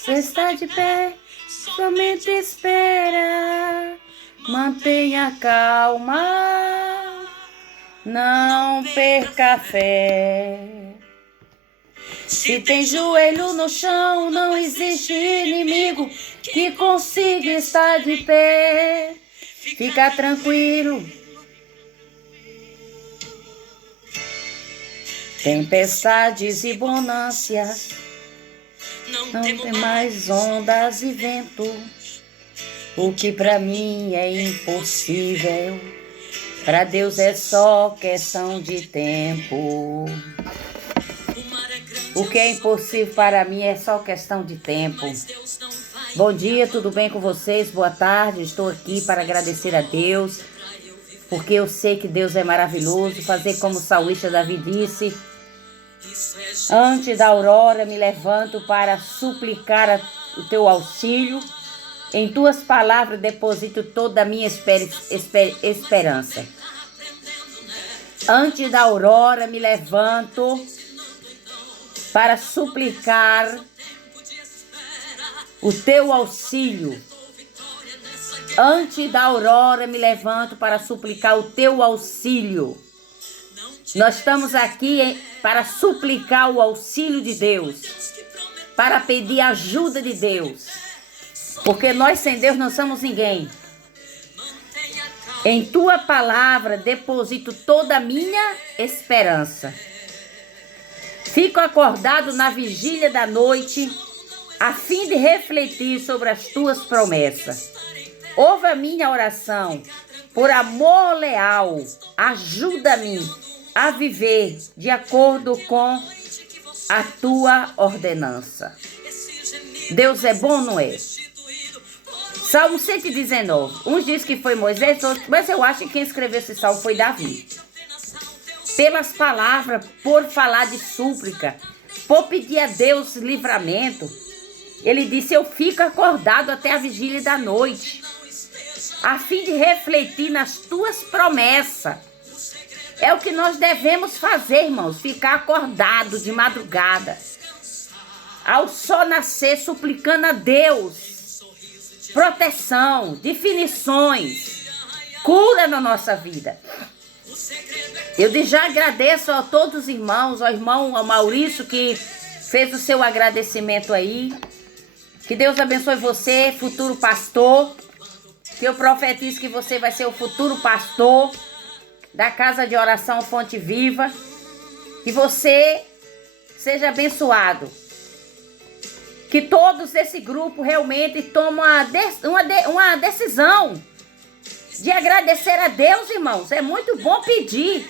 Você está de pé, somente espera. Mantenha calma, não perca a fé. Se tem joelho no chão, não existe inimigo que consiga estar de pé. Fica tranquilo. Tempestades e bonâncias, não tem mais ondas e vento. O que pra mim é impossível, pra Deus é só questão de tempo. O que é impossível para mim é só questão de tempo. Bom dia, tudo bem com vocês? Boa tarde, estou aqui para agradecer a Deus, porque eu sei que Deus é maravilhoso. Fazer como o salmista Davi disse: antes da aurora me levanto para suplicar o teu auxílio. Em tuas palavras deposito toda a minha esperança. Antes da aurora me levanto para suplicar o teu auxílio. Antes da aurora me levanto para suplicar o teu auxílio. Nós estamos aqui para suplicar o auxílio de Deus, para pedir a ajuda de Deus, porque nós sem Deus não somos ninguém. Em tua palavra deposito toda a minha esperança. Fico acordado na vigília da noite, a fim de refletir sobre as tuas promessas. Ouve a minha oração, por amor leal, ajuda-me a viver de acordo com a tua ordenança. Deus é bom, não é? Salmo 119. Uns dizem que foi Moisés, outros, mas eu acho que quem escreveu esse salmo foi Davi. Pelas palavras, por falar de súplica, por pedir a Deus livramento, ele disse: eu fico acordado até a vigília da noite, a fim de refletir nas tuas promessas. É o que nós devemos fazer, irmãos, ficar acordado de madrugada, ao sol nascer, suplicando a Deus proteção, definições, cura na nossa vida. Eu já agradeço a todos os irmãos, ao Maurício que fez o seu agradecimento aí. Que Deus abençoe você, futuro pastor. Que eu profetizo que você vai ser o futuro pastor da Casa de Oração Fonte Viva. Que você seja abençoado. Que todos desse grupo realmente tomem uma decisão de agradecer a Deus, irmãos. É muito bom pedir,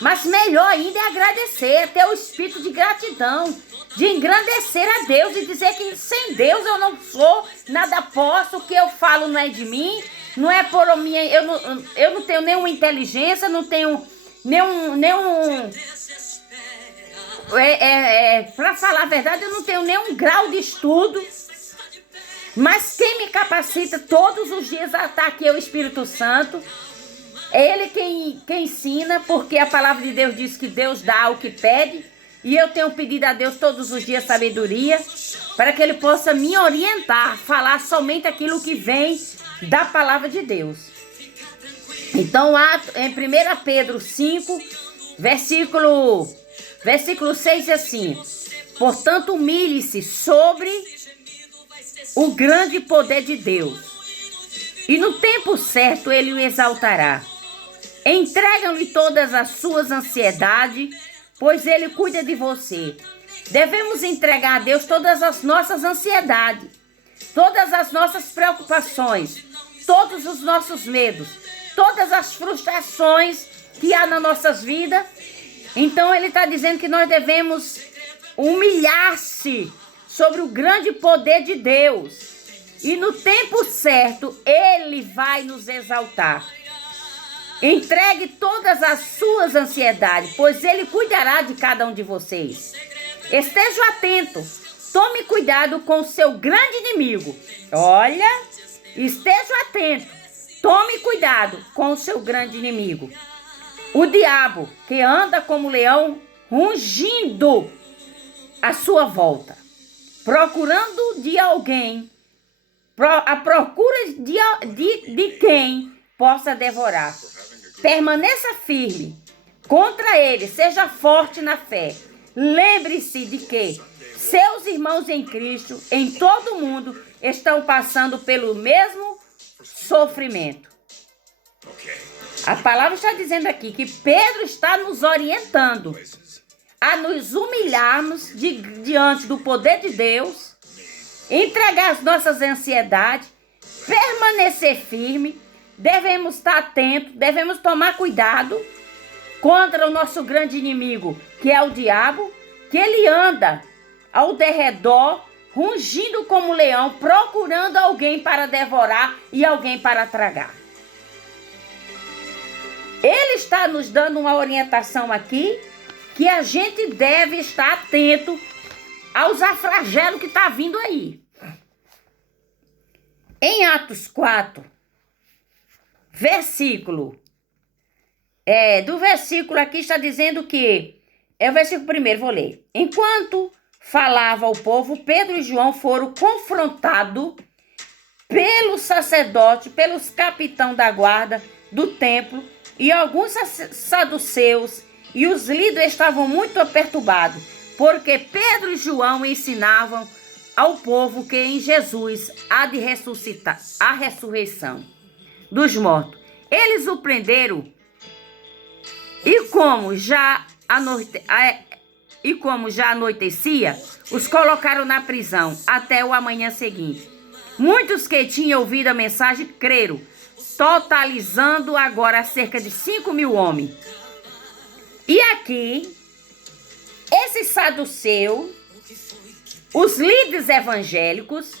mas melhor ainda é agradecer, ter o espírito de gratidão, de engrandecer a Deus e dizer que sem Deus eu não sou, nada posso, o que eu falo não é de mim, não é por minha, eu não tenho nenhuma inteligência, não tenho nenhum para falar a verdade, eu não tenho nenhum grau de estudo, mas quem me capacita todos os dias a estar aqui é o Espírito Santo. É Ele quem ensina, porque a palavra de Deus diz que Deus dá o que pede, e eu tenho pedido a Deus todos os dias sabedoria, para que Ele possa me orientar, falar somente aquilo que vem da palavra de Deus. Então, em 1 Pedro 5, versículo 6 diz assim: portanto, humilhe-se sobre o grande poder de Deus, e no tempo certo Ele o exaltará. Entregam-lhe todas as suas ansiedades, pois Ele cuida de você. Devemos entregar a Deus todas as nossas ansiedades, todas as nossas preocupações, todos os nossos medos, todas as frustrações que há nas nossas vidas. Então Ele está dizendo que nós devemos humilhar-se sobre o grande poder de Deus. E no tempo certo, Ele vai nos exaltar. Entregue todas as suas ansiedades, pois Ele cuidará de cada um de vocês. Esteja atento, tome cuidado com o seu grande inimigo. Olha, esteja atento, tome cuidado com o seu grande inimigo. O diabo, que anda como leão, rugindo à sua volta. procurando de alguém, à procura de quem possa devorar. Permaneça firme contra ele, seja forte na fé. Lembre-se de que seus irmãos em Cristo, em todo o mundo, estão passando pelo mesmo sofrimento. A palavra está dizendo aqui que Pedro está nos orientando a nos humilharmos diante do poder de Deus, entregar as nossas ansiedades, permanecer firme. Devemos estar atentos, devemos tomar cuidado contra o nosso grande inimigo, que é o diabo, que ele anda ao derredor, rugindo como leão, procurando alguém para devorar e alguém para tragar. Ele está nos dando uma orientação aqui, que a gente deve estar atento aos aflagelos que está vindo aí. Em Atos 4, do versículo aqui está dizendo que, é o versículo primeiro, vou ler. Enquanto falava ao povo, Pedro e João foram confrontados pelo sacerdote, pelos capitães da guarda do templo e alguns saduceus, e os líderes estavam muito perturbados, porque Pedro e João ensinavam ao povo que em Jesus há de ressuscitar, a ressurreição dos mortos. Eles o prenderam e como já anoitecia, os colocaram na prisão até o amanhã seguinte. Muitos que tinham ouvido a mensagem creram, totalizando agora cerca de 5.000 homens. E aqui, esse saduceu, os líderes evangélicos,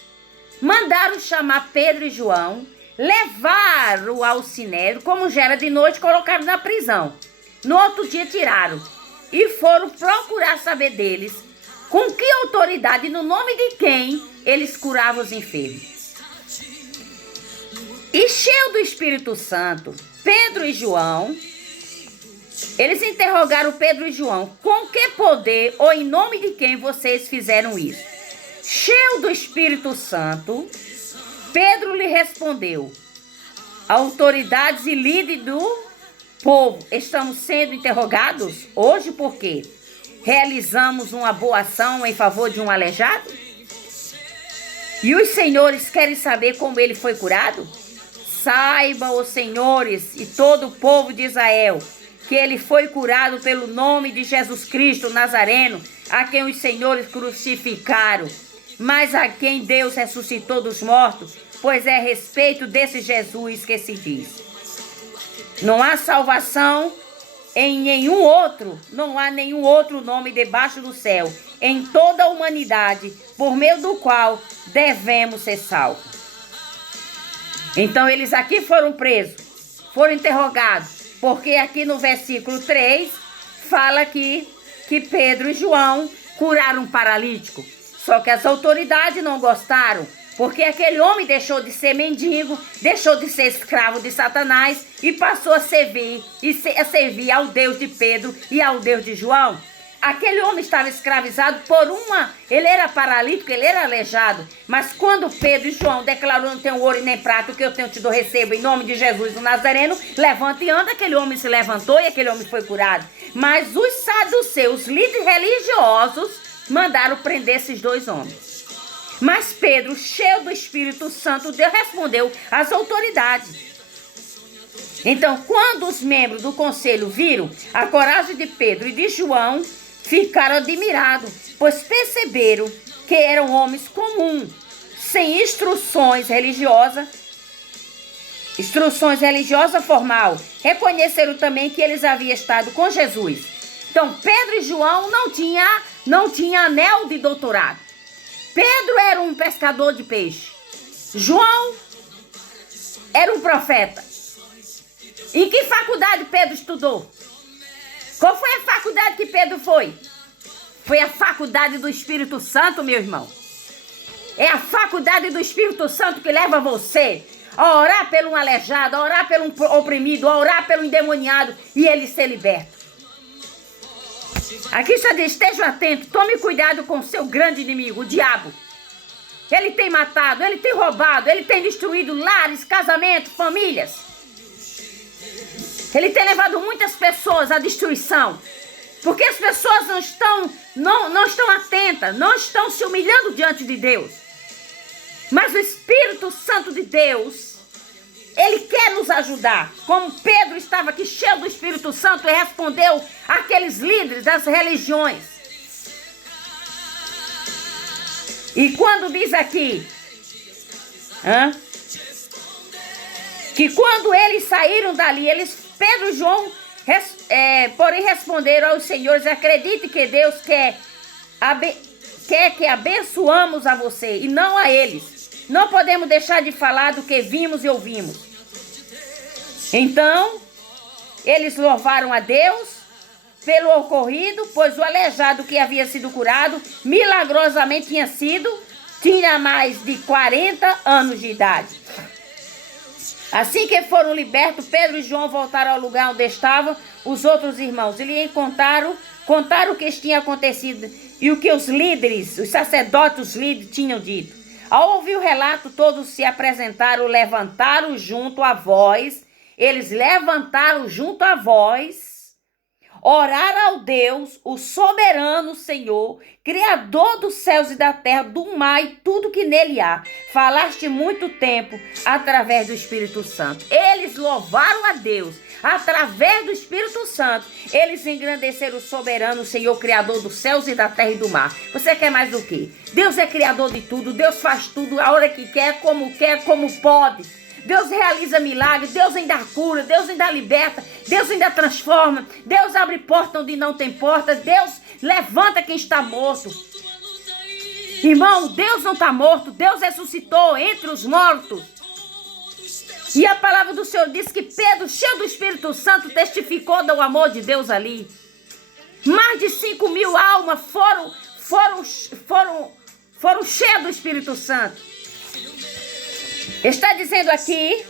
mandaram chamar Pedro e João, levaram ao sinédrio, como já era de noite, colocaram na prisão. No outro dia tiraram e foram procurar saber deles com que autoridade e no nome de quem eles curavam os enfermos. E cheio do Espírito Santo, Pedro e João, eles interrogaram Pedro e João, com que poder ou em nome de quem vocês fizeram isso? Cheio do Espírito Santo, Pedro lhe respondeu, autoridades e líderes do povo, estamos sendo interrogados hoje porque realizamos uma boa ação em favor de um aleijado? E os senhores querem saber como ele foi curado? Saibam os senhores e todo o povo de Israel que ele foi curado pelo nome de Jesus Cristo Nazareno, a quem os senhores crucificaram, mas a quem Deus ressuscitou dos mortos, pois é a respeito desse Jesus que se diz. Não há salvação em nenhum outro, não há nenhum outro nome debaixo do céu, em toda a humanidade, por meio do qual devemos ser salvos. Então eles aqui foram presos, foram interrogados, porque aqui no versículo 3 fala que Pedro e João curaram um paralítico. Só que as autoridades não gostaram, porque aquele homem deixou de ser mendigo, deixou de ser escravo de Satanás e passou a servir ao Deus de Pedro e ao Deus de João. Aquele homem estava escravizado ele era paralítico, ele era aleijado. Mas quando Pedro e João declarou, não tenho ouro e nem prata, o que eu tenho te dou recebo em nome de Jesus o Nazareno, levanta e anda, aquele homem se levantou e aquele homem foi curado. Mas os saduceus, líderes religiosos, mandaram prender esses dois homens. Mas Pedro, cheio do Espírito Santo, Deus respondeu às autoridades. Então, quando os membros do conselho viram a coragem de Pedro e de João, ficaram admirados, pois perceberam que eram homens comuns, sem instruções religiosas formal. Reconheceram também que eles haviam estado com Jesus. Então, Pedro e João não tinha anel de doutorado. Pedro era um pescador de peixe. João era um profeta. Em que faculdade Pedro estudou? Qual foi a faculdade que Pedro foi? Foi a faculdade do Espírito Santo, meu irmão. É a faculdade do Espírito Santo que leva você a orar pelo aleijado, a orar pelo oprimido, a orar pelo endemoniado e ele ser liberto. Aqui só diz, esteja atento, tome cuidado com o seu grande inimigo, o diabo. Ele tem matado, ele tem roubado, ele tem destruído lares, casamentos, famílias. Ele tem levado muitas pessoas à destruição. Porque as pessoas não estão atentas, não estão se humilhando diante de Deus. Mas o Espírito Santo de Deus, ele quer nos ajudar. Como Pedro estava aqui cheio do Espírito Santo e respondeu àqueles líderes das religiões. E quando diz aqui, que quando eles saíram dali, Pedro e João, porém responderam aos senhores, acredite que Deus quer que abençoamos a você e não a eles. Não podemos deixar de falar do que vimos e ouvimos. Então, eles louvaram a Deus pelo ocorrido, pois o aleijado que havia sido curado, milagrosamente tinha mais de 40 anos de idade. Assim que foram libertos, Pedro e João voltaram ao lugar onde estavam os outros irmãos. E lhe contaram o que tinha acontecido e o que os líderes, os sacerdotes, os líderes tinham dito. Ao ouvir o relato, todos se apresentaram, levantaram junto a voz. Eles levantaram junto a voz, oraram ao Deus, o soberano Senhor, Criador dos céus e da terra, do mar e tudo que nele há. Falaste muito tempo através do Espírito Santo. Eles louvaram a Deus. Através do Espírito Santo, eles engrandeceram o soberano Senhor, Criador dos céus e da terra e do mar. Você quer mais do que? Deus é Criador de tudo. Deus faz tudo a hora que quer, como pode. Deus realiza milagres, Deus ainda cura, Deus ainda liberta, Deus ainda transforma, Deus abre porta onde não tem porta, Deus levanta quem está morto. Irmão, Deus não está morto, Deus ressuscitou entre os mortos. E a palavra do Senhor diz que Pedro, cheio do Espírito Santo, testificou do amor de Deus ali. Mais de 5.000 almas foram cheias do Espírito Santo. Está dizendo aqui,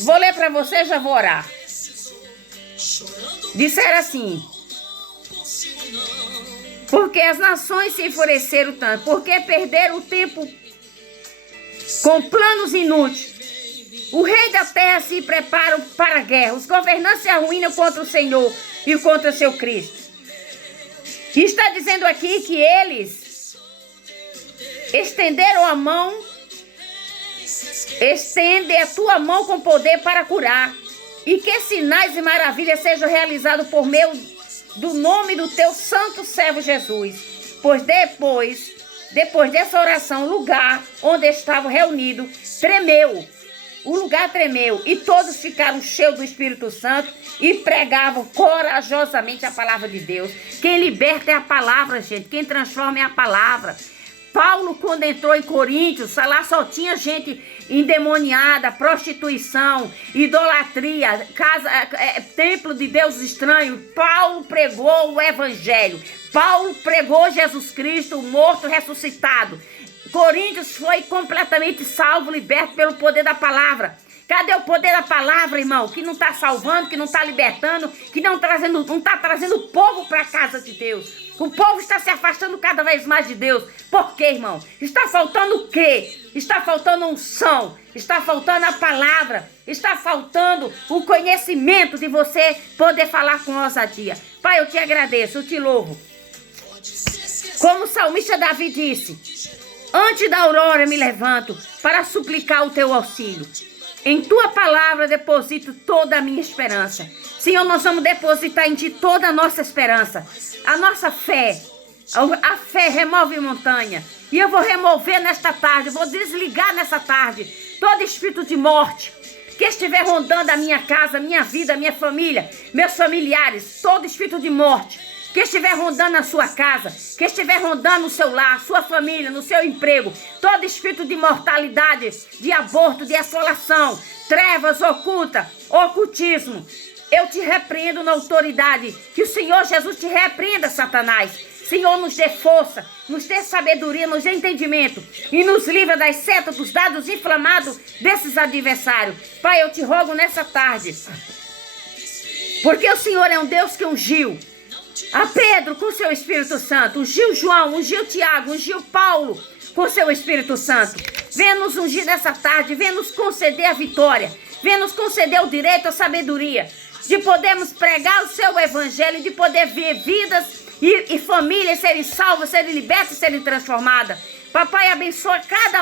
vou ler para você, já vou orar. Disseram assim, porque as nações se enfureceram tanto, porque perderam o tempo com planos inúteis. O rei da terra se prepara para a guerra, os governantes se arruinam contra o Senhor e contra seu Cristo. E está dizendo aqui que eles estenderam a mão. Estende a tua mão com poder para curar, e que sinais e maravilhas sejam realizados por meio do nome do teu santo servo Jesus. Pois depois dessa oração, o lugar onde estavam reunidos tremeu. O lugar tremeu e todos ficaram cheios do Espírito Santo e pregavam corajosamente a palavra de Deus. Quem liberta é a palavra, gente. Quem transforma é a palavra. Paulo, quando entrou em Coríntios, lá só tinha gente endemoniada, prostituição, idolatria, templo de Deus estranho. Paulo pregou o evangelho. Paulo pregou Jesus Cristo, o morto ressuscitado. Coríntios foi completamente salvo, liberto pelo poder da palavra. Cadê o poder da palavra, irmão? Que não está salvando, que não está libertando, que não está trazendo o povo para a casa de Deus. O povo está se afastando cada vez mais de Deus. Por quê, irmão? Está faltando o quê? Está faltando unção, está faltando a palavra, está faltando o conhecimento de você poder falar com ousadia. Pai, eu te agradeço, eu te louvo. Como o salmista Davi disse, antes da aurora me levanto para suplicar o teu auxílio. Em tua palavra deposito toda a minha esperança. Senhor, nós vamos depositar em ti toda a nossa esperança. A nossa fé. A fé remove montanha. E eu vou remover nesta tarde, vou desligar nessa tarde todo espírito de morte que estiver rondando a minha casa, a minha vida, a minha família, meus familiares, todo espírito de morte que estiver rondando a sua casa, que estiver rondando o seu lar, sua família, no seu emprego, todo espírito de mortalidade, de aborto, de assolação, trevas, ocultismo, eu te repreendo na autoridade, que o Senhor Jesus te repreenda, Satanás. Senhor, nos dê força, nos dê sabedoria, nos dê entendimento e nos livra das setas, dos dados inflamados desses adversários. Pai, eu te rogo nessa tarde, porque o Senhor é um Deus que ungiu, A Pedro com seu Espírito Santo. Ungiu João, ungiu Tiago, ungiu Paulo com seu Espírito Santo. Venha nos ungir nessa tarde, venha nos conceder a vitória. Venha nos conceder o direito, a sabedoria de podermos pregar o seu evangelho, de poder ver vidas e famílias serem salvas, serem libertas, serem transformadas. Papai, abençoa cada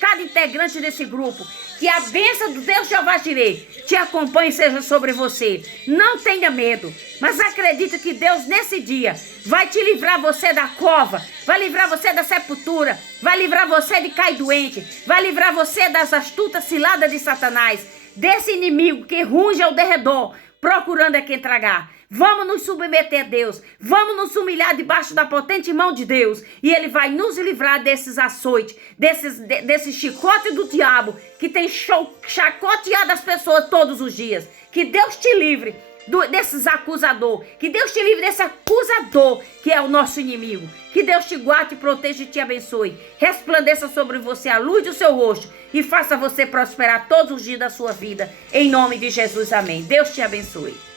cada integrante desse grupo. Que a bênção do Deus Jeová Jireh te acompanhe e seja sobre você. Não tenha medo, mas acredite que Deus nesse dia vai te livrar você da cova, vai livrar você da sepultura, vai livrar você de cair doente, vai livrar você das astutas ciladas de Satanás, desse inimigo que runge ao derredor, procurando a quem tragar. Vamos nos submeter a Deus. Vamos nos humilhar debaixo da potente mão de Deus. E Ele vai nos livrar desses açoites, desse chicote do diabo que tem chacoteado as pessoas todos os dias. Que Deus te livre desses acusadores. Que Deus te livre desse acusador que é o nosso inimigo. Que Deus te guarde, proteja e te abençoe. Resplandeça sobre você a luz do seu rosto e faça você prosperar todos os dias da sua vida. Em nome de Jesus, amém. Deus te abençoe.